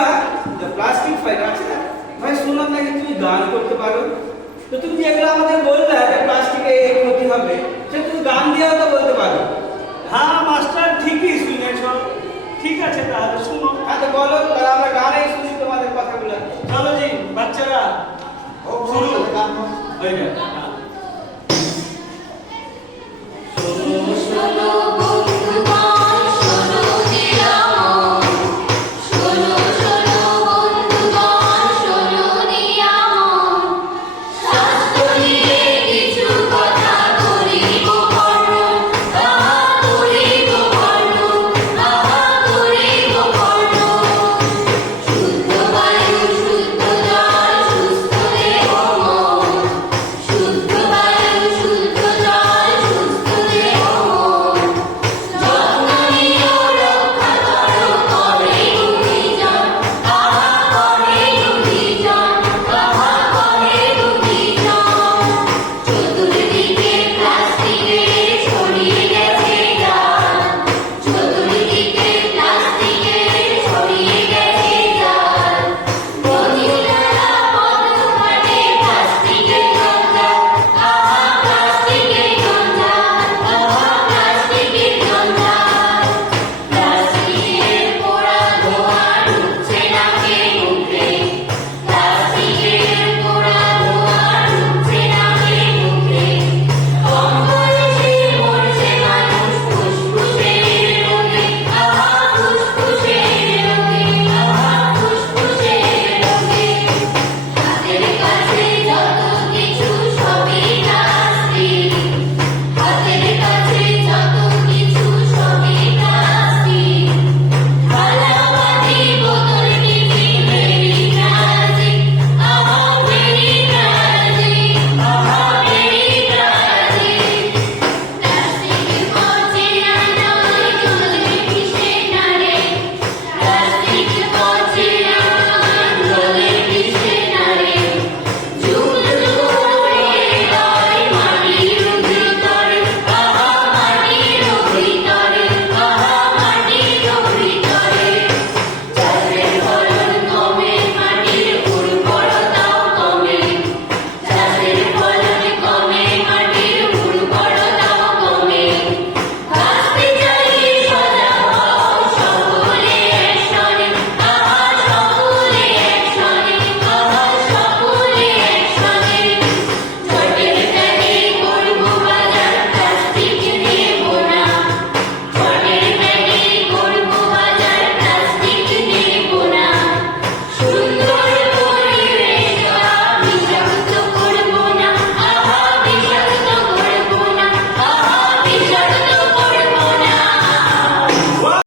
Durga plastic fighter আছে না ভাই, শুনলাম নাকি তুমি গান করতে পারো। তো তুমি যেগুলো আমাদের বললে যে প্লাস্টিকে এই ক্ষতি হবে, সে তুমি গান দিয়েও তো বলতে পারো। হ্যাঁ মাস্টার, ঠিকই শুনেছ। ঠিক আছে তাহলে শুনো। হ্যাঁ তো বলো, তাহলে আমরা গানেই শুনি তোমাদের কথাগুলো। চলো জি বাচ্চারা, শুরু হয়ে গেল।